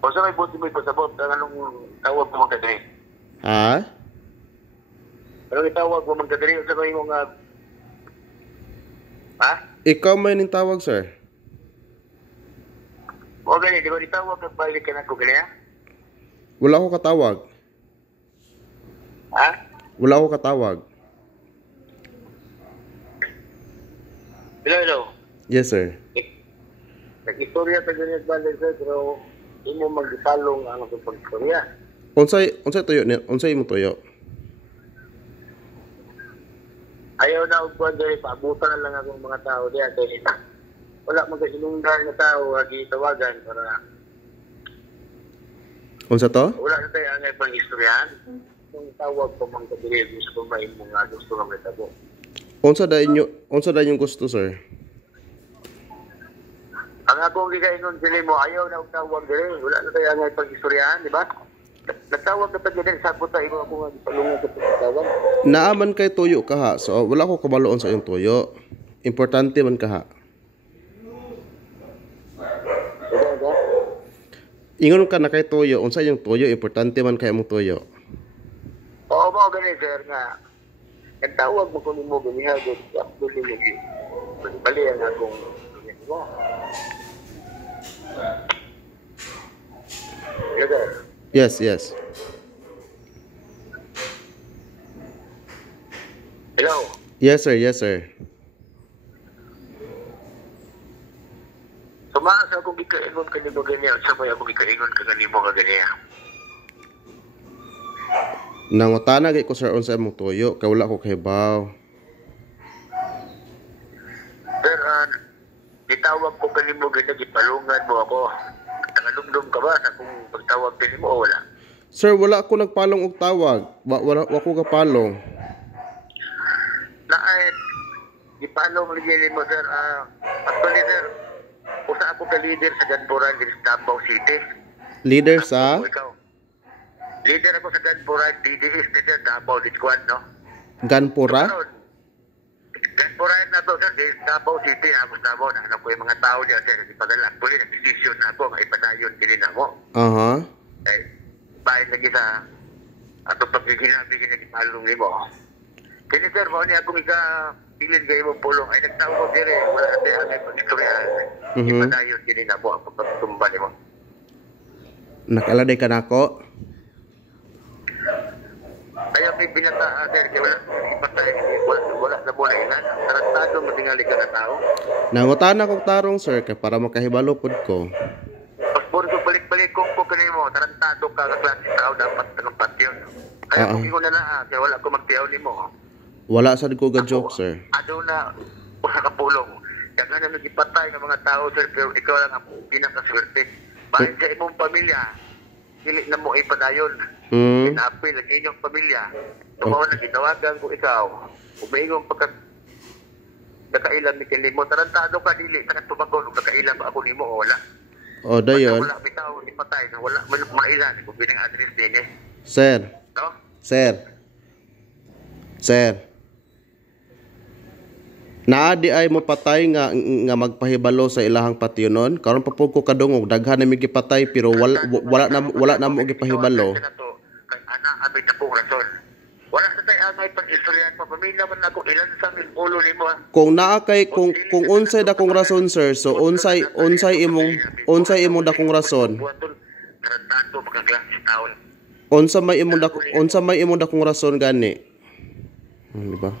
O sa may buti mo ipasabot, anong tawag mo magkadiri? Ha? Anong itawag mo magkadiri? O sa may mga... Ha? Ikaw may ning tawag, sir. O gani, di ba itawag at balik ka na ko gani ha? Wala ako katawag. Ha? Wala ako katawag. Hello. Yes, sir. Nag-istorya sa ganyan balik sir, pero hindi mo mag-isalong ang akong pag-istorya. Unsay tuyo ni? Unsay imong tuyo? Ayaw na og kuan diri paabutan na lang akong mga tao diya kay wala magkasinungdan na tao agi tawagan para Unsa to? wala na tayo angay pang istoryahan. Yung tawag pa man kadiri gusto ko may mga gusto nga metabo. Unsa dayon gusto, sir? Ang akong gigaingon dili mo ayaw na og tawag diri, wala na tayo angay pang istoryahan, di ba? Nagtawag ka pa diri sa puta imo ako nga palungan sa pagtawag. Naaman kay tuyo ka ha. So wala ko kabaloon sa iyong tuyo. Importante man ka ha. Diba? Ingon ka na kay tuyo, unsa yung tuyo, importante man kay imong tuyo. Oo mo gani sir nga. Nagtawag mo kung mo ganiha gud actually mo. Bali ang akong ginagawa. Diba? Yes. Hello. Yes, sir. Sumaasa akong gikaingon kanimo ganyan. Sabay akong gikaingon ka kanimo ka ganyan. Nangutana gay ko sir unsa imong tuyo, kay wala ko kahibaw. Sir, itawag ko kanimo ganyan, gipalungan mo ako. Nakalumdum ka ba sa kung pagtawag kanimo o wala? Sir, wala ako nagpalong og tawag. Wala ko kapalong. Ipalong ligyan mo sir. Actually sir, usa ako ka leader sa Ganpuran din sa Davao City. Leader sa? Ikaw. Leader ako sa Ganpuran, DDS ni sir, Davao Squad, no? Ganpura? Ganpuran na to sir, sa Davao City, Agos Davao, na ko yung mga tao niya sir, ipadala. Actually, nag-decision na ako, nga ipadayon din na mo. Eh, bayan lagi sa ato pagkikinabi kinagipalong ni mo. Kini sir, mo ni akong pilin kayo mong pulong, ay nagtawag dire, wala natin ang pag-istorya. Ipadayon din na mo, ang pagkatumba ni mo. Nakaladay ka na ako? Kaya may binata, sir, kaya wala ipatay, wala na mula ilan. Tarantado mo tingali ka na tao. Nangutana kong tarong sir, kay para makahibalo pod ko. Pagpuro ko balik-balik kung po kanil mo, tarantado ka ng klase tao, dapat ng patyon. Kaya kung ko na kaya wala ko magtiyaw ni mo. Wala sa ko ga joke, sir. Ano na, usa ka pulong. Kaya nga na nagipatay ng mga tao, sir, pero ikaw lang ang pinakaswerte. Bahin sa imong pamilya, hindi na mo ipadayon. Pinapil ang inyong pamilya. Tumawa na gitawagan ko ikaw. Umayong nakailan ni kini mo. Tarantado ka, dili. Tumagon, nakailan ba ako ni mo o wala? O, dayon. Wala bitaw, ipatay. Wala mailan. Kung binang address din eh. Sir. No? Sir. Naadi ay mo patay nga magpahibalo sa ilahang patyonon. Karon pa pud ko kadungog daghan na mi gipatay pero wala na mo gipahibalo. Ana abay ta po rason. Wala sa tay amay pag-istoryahan pa pamilya man ako ilan sa ulo nimo. Kung naa kay kung unsay dakong rason sir, so unsay imong dakong rason. Tratado pagkaklase taon. Unsa may imong dakong rason gani? Di ba?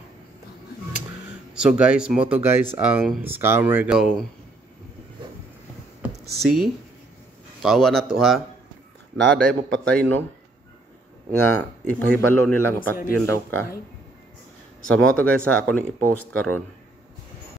So guys, moto guys ang scammer go. See? Tawa na to ha. Naaday mo patay no. Nga ipahibalo nila nga patyon daw ka. Sa moto guys ha, ako ning i-post karon.